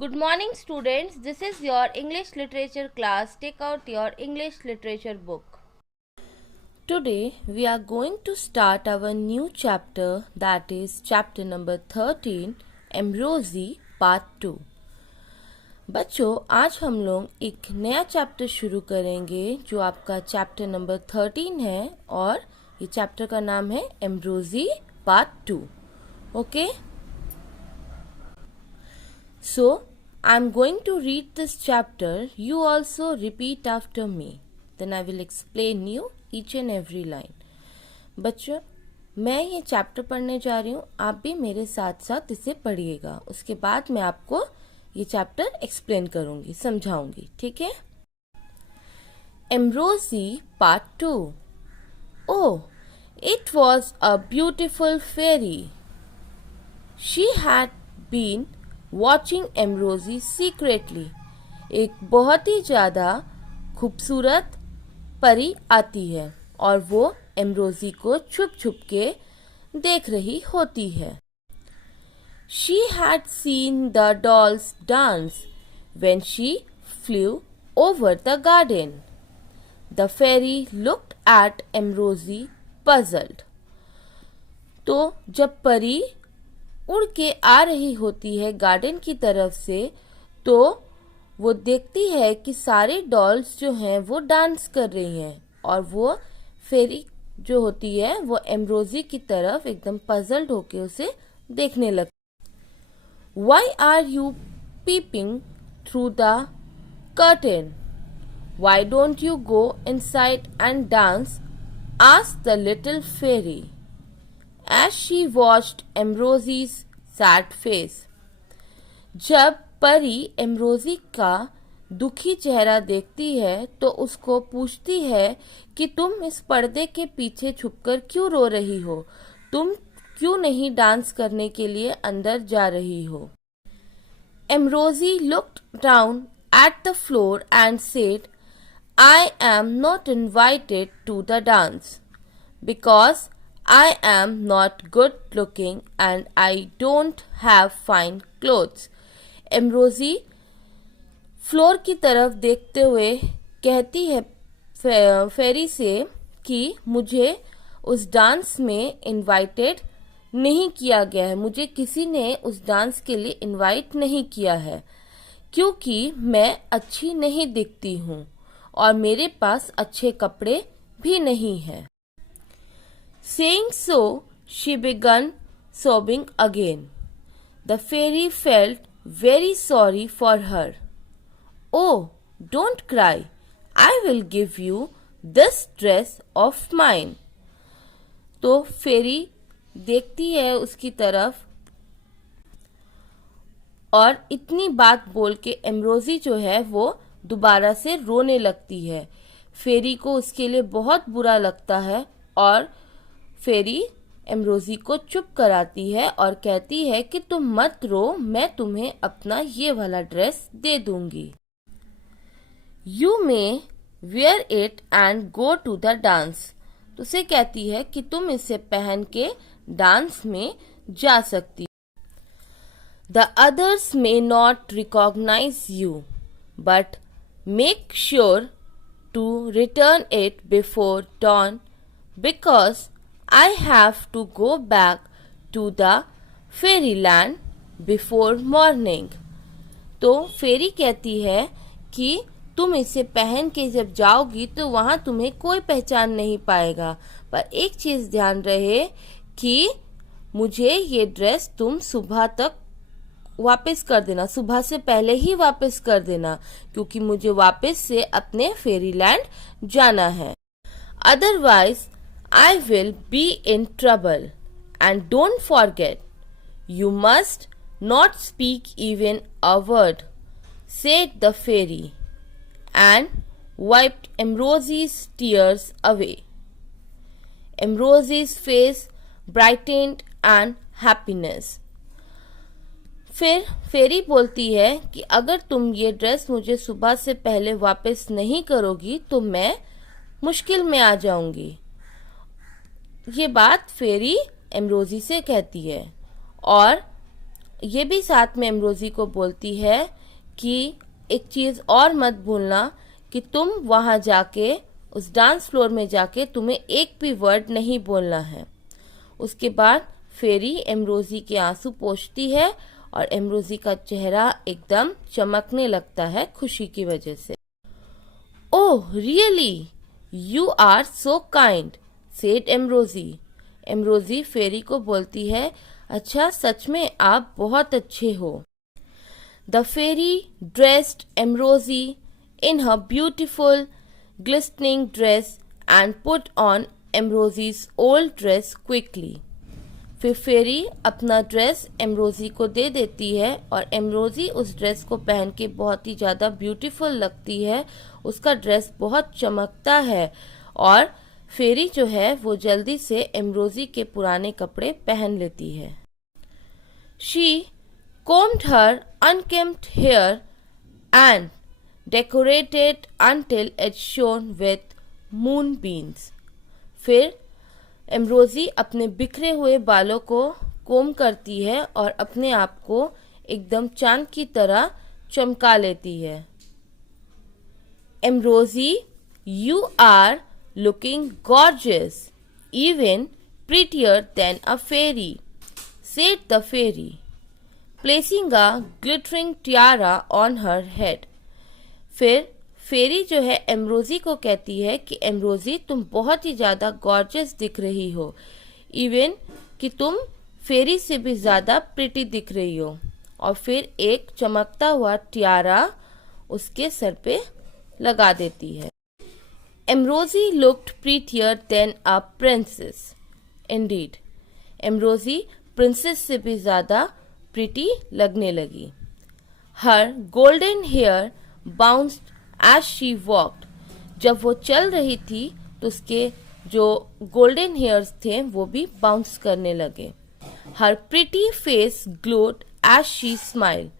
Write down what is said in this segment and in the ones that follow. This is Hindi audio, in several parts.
Good morning, students. This is your English literature class. Take out your English literature book. Today we are going to start our new chapter, that is chapter number 13, Ambrosi Part 2. बच्चों, आज हम लोग एक नया चैप्टर शुरू करेंगे जो आपका चैप्टर नंबर 13 है और ये चैप्टर का नाम है Ambrosie part 2. Okay, so I'm going to read this chapter. You also repeat after me. Then I will explain you each and every line. बच्चों, मैं ये चैप्टर पढ़ने जा रही हूँ, आप भी मेरे साथ साथ इसे पढ़िएगा. उसके बाद मैं आपको ये चैप्टर एक्सप्लेन करूंगी, समझाऊंगी. ठीक है? Ambrosie part 2. Oh, it was a beautiful fairy. She had been watching Ambrosie secretly. एक बहुत ही ज़्यादा खूबसूरत परी आती है और वो एम्ब्रोसी को छुप छुप के देख रही होती है. She had seen the dolls dance when she flew over the garden. The fairy looked at Ambrosie puzzled. तो जब परी उड़ के आ रही होती है गार्डन की तरफ से, तो वो देखती है कि सारे डॉल्स जो हैं वो डांस कर रही हैं और वो फेरी जो होती है वो एम्ब्रोसी की तरफ एकदम पजल्ड होके उसे देखने लगती. Why are you peeping through the curtain? Why don't you go inside and dance? asked the little fairy as she watched Ambrosie's sad face. जब परी एम्ब्रोसी का दुखी चेहरा देखती है तो उसको पूछती है कि तुम इस पर्दे के पीछे छुपकर क्यों रो रही हो, तुम क्यों नहीं डांस करने के लिए अंदर जा रही हो. Ambrosie looked down at the floor and said, I am not invited to the dance because I am not good looking and I don't have fine clothes. Ambrosie floor की तरफ देखते हुए कहती है फेरी से कि मुझे उस डांस में इनवाइटेड नहीं किया गया है, मुझे किसी ने उस डांस के लिए इनवाइट नहीं किया है क्योंकि मैं अच्छी नहीं दिखती हूँ और मेरे पास अच्छे कपड़े भी नहीं हैं. Saying so, she began sobbing again. The fairy felt very sorry for her. Oh, don't cry. I will give you this dress of mine. तो फेरी देखती है उसकी तरफ और इतनी बात बोल के एम्ब्रोसी जो है वो दोबारा से रोने लगती है. फेरी को उसके लिए बहुत बुरा लगता है और फेरी एम्ब्रोसी को चुप कराती है और कहती है कि तुम मत रो, मैं तुम्हें अपना ये वाला ड्रेस दे दूंगी. You may wear it and go to the dance. तो उसे कहती है कि तुम इसे पहन के डांस में जा सकती. The others may not recognise you but make sure to return it before dawn because I have to go back to the fairyland before morning. तो फेरी कहती है कि तुम इसे पहन के जब जाओगी तो वहाँ तुम्हें कोई पहचान नहीं पाएगा, पर एक चीज़ ध्यान रहे कि मुझे ये ड्रेस तुम सुबह तक वापस कर देना, सुबह से पहले ही वापस कर देना क्योंकि मुझे वापस से अपने फेरीलैंड जाना है. Otherwise I will be in trouble. And don't forget, you must not speak even a word, said the fairy, and wiped Ambrosie's tears away. Ambrosie's face brightened and happiness. फिर फेरी बोलती है कि अगर तुम ये ड्रेस मुझे सुबह से पहले वापस नहीं करोगी तो मैं मुश्किल में आ जाऊंगी. ये बात फेरी एम्ब्रोसी से कहती है और ये भी साथ में एम्ब्रोजी को बोलती है कि एक चीज़ और मत भूलना कि तुम वहाँ जाके उस डांस फ्लोर में जाके तुम्हें एक भी वर्ड नहीं बोलना है। उसके बाद फेरी एम्ब्रोजी के आंसू पोंछती है और एम्ब्रोजी का चेहरा एकदम चमकने लगता है खुशी की वजह से। Oh really, you are so kind, said Ambrosie. Ambrosie fairy को बोलती है, अच्छा सच में आप बहुत अच्छे हो। The fairy dressed Ambrosie in her beautiful glistening dress and put on Ambrosie's old dress quickly. फिर फेरी अपना ड्रेस एम्ब्रोजी को दे देती है और एम्ब्रोजी उस ड्रेस को पहन के बहुत ही ज़्यादा ब्यूटीफुल लगती है। उसका ड्रेस बहुत चमकता है और फेरी जो है वो जल्दी से एम्ब्रोजी के पुराने कपड़े पहन लेती है। She combed her unkempt hair and decorated until it shone with moonbeams. फिर एम्ब्रोजी अपने बिखरे हुए बालों को कोम करती है और अपने आप को एकदम चांद की तरह चमका लेती है। एम्ब्रोजी, you are looking gorgeous, even prettier than a fairy, said the fairy, placing a glittering tiara on her head. फिर फेरी जो है एम्ब्रोजी को कहती है कि एम्ब्रोजी तुम बहुत ही ज़्यादा गॉर्जियस दिख रही हो, इवन कि तुम फेरी से भी ज़्यादा प्रिटी दिख रही हो। और फिर एक चमकता हुआ टियारा उसके सर पे लगा देती है। Ambrosie looked prettier than a princess indeed. Ambrosie princess से भी ज़्यादा प्रिटी लगने लगी। Her golden hair bounced as she walked. जब वो चल रही थी तो उसके जो गोल्डन हेयर्स थे वो भी बाउंस करने लगे। Her pretty face glowed as she smile.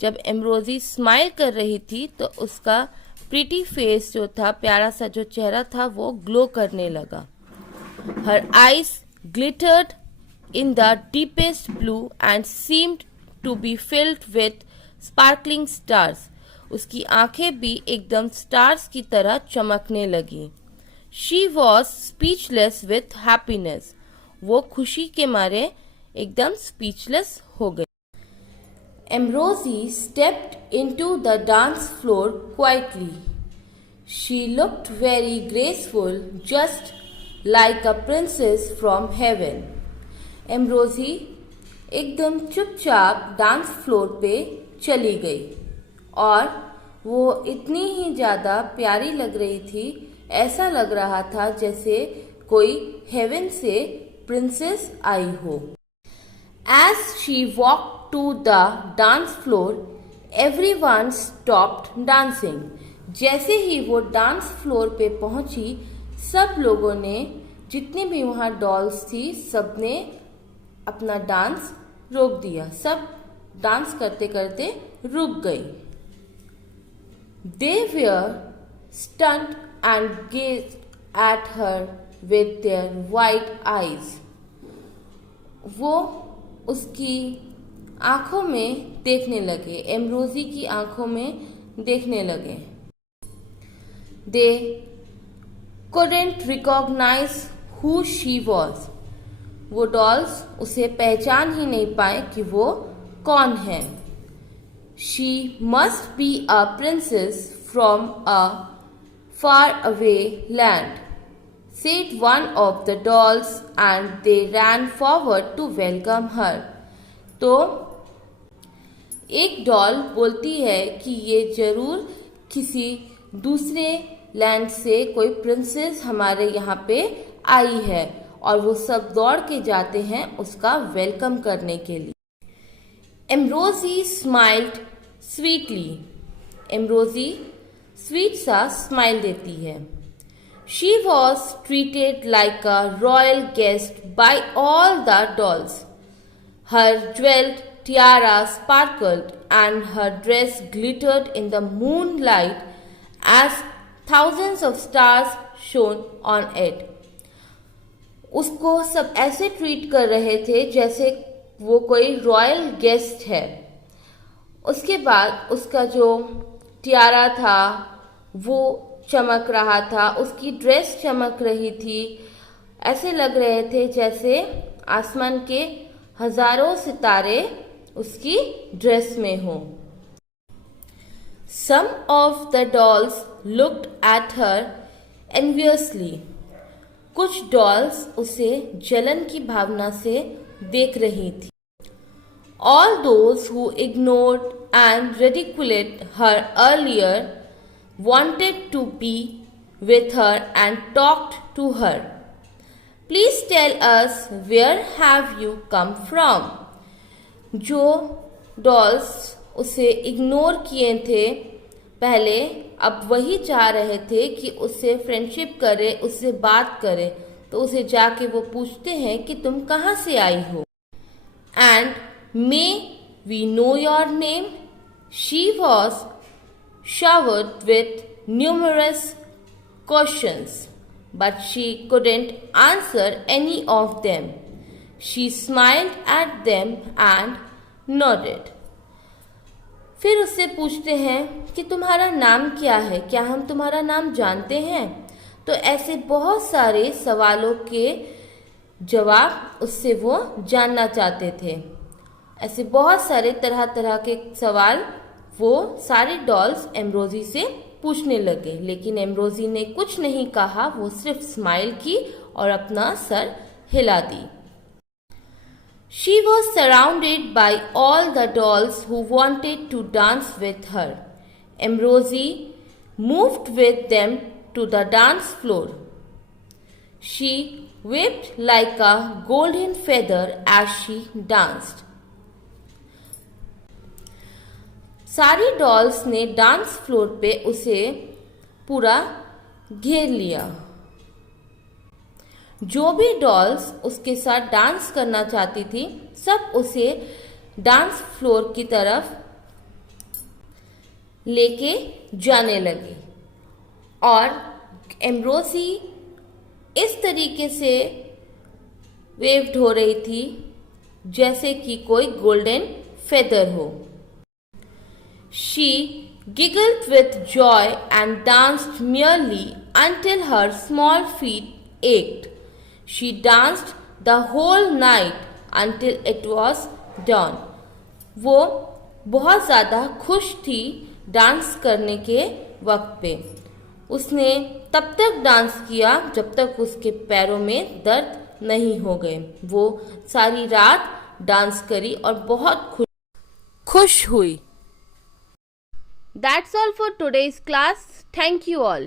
जब एम्ब्रोजी स्माइल कर रही थी तो उसका प्रिटी फेस जो था, प्यारा सा जो चेहरा था, वो ग्लो करने लगा। Her eyes glittered in the deepest blue and seemed to be filled with sparkling stars. उसकी आंखें भी एकदम स्टार्स की तरह चमकने लगी। She was speechless with happiness. वो खुशी के मारे एकदम स्पीचलेस हो गई। Ambrosie stepped into the dance floor quietly. She looked very graceful, just like a princess from heaven. Ambrosie एकदम चुपचाप डांस फ्लोर पे चली गई और वो इतनी ही ज़्यादा प्यारी लग रही थी, ऐसा लग रहा था जैसे कोई हेवन से प्रिंसेस आई हो। As she walk to the dance floor, everyone stopped dancing. जैसे ही वो डांस फ्लोर पे पहुंची, सब लोगों ने, जितनी भी वहाँ डॉल्स थी, सब ने अपना डांस रोक दिया। सब डांस करते करते रुक गई। They were stunned and gazed at her with their wide eyes. वो उसकी आंखों में देखने लगे, एम्ब्रोजी की आंखों में देखने लगे। They couldn't recognize who she was. वो डॉल्स उसे पहचान ही नहीं पाए कि वो कौन है। She must be a princess from a far away land, said one of the dolls, and they ran forward to welcome her. तो एक डॉल बोलती है कि ये जरूर किसी दूसरे लैंड से कोई प्रिंसेस हमारे यहाँ पे आई है, और वो सब दौड़ के जाते हैं उसका वेलकम करने के लिए। Ambrosie smiled sweetly. Ambrosie sweet सा स्माइल देती है। She was treated like a royal guest by all the dolls. Her jewelled tiara sparkled and her dress glittered in the moonlight as thousands of stars shone on it. उसको सब ऐसे ट्रीट कर रहे थे जैसे वो कोई रॉयल गेस्ट है। उसके बाद उसका जो टियारा था वो चमक रहा था, उसकी ड्रेस चमक रही थी, ऐसे लग रहे थे जैसे आसमान के हजारों सितारे उसकी ड्रेस में हो। Some of the dolls looked at her enviously. कुछ डॉल्स उसे जलन की भावना से देख रही थी। All those who ignored and ridiculed her earlier wanted to be with her and talked to her. Please tell us, where have you come from? जो डॉल्स उसे इग्नोर किए थे पहले, अब वही चाह रहे थे कि उससे फ्रेंडशिप करे, उससे बात करे। तो उसे जाके वो पूछते हैं कि तुम कहाँ से आई हो। And may we know your name? She was showered with numerous questions, but she couldn't answer any of them. She smiled at them and nodded. फिर उससे पूछते हैं कि तुम्हारा नाम क्या है, क्या हम तुम्हारा नाम जानते हैं? तो ऐसे बहुत सारे सवालों के जवाब उससे वो जानना चाहते थे। ऐसे बहुत सारे तरह तरह के सवाल वो सारे डॉल्स एम्ब्रोजी से पूछने लगे, लेकिन एम्ब्रोजी ने कुछ नहीं कहा, वो सिर्फ स्माइल की और अपना सर हिला दी। She was surrounded by all the dolls who wanted to dance with her. Ambrosie moved with them to the dance floor. She waved like a golden feather as she danced. सारी डॉल्स ने डांस फ्लोर पे उसे पूरा घेर लिया। जो भी डॉल्स उसके साथ डांस करना चाहती थी सब उसे डांस फ्लोर की तरफ लेके जाने लगे और एम्ब्रोसी इस तरीके से वेव्ड हो रही थी जैसे कि कोई गोल्डन फेदर हो। She giggled with joy and danced merrily until her small feet ached. She danced the whole night until it was dawn. वो बहुत ज़्यादा खुश थी डांस करने के वक्त पे। उसने तब तक डांस किया जब तक उसके पैरों में दर्द नहीं हो गए। वो सारी रात डांस करी और बहुत खुश हुई। That's all for today's class. Thank you all.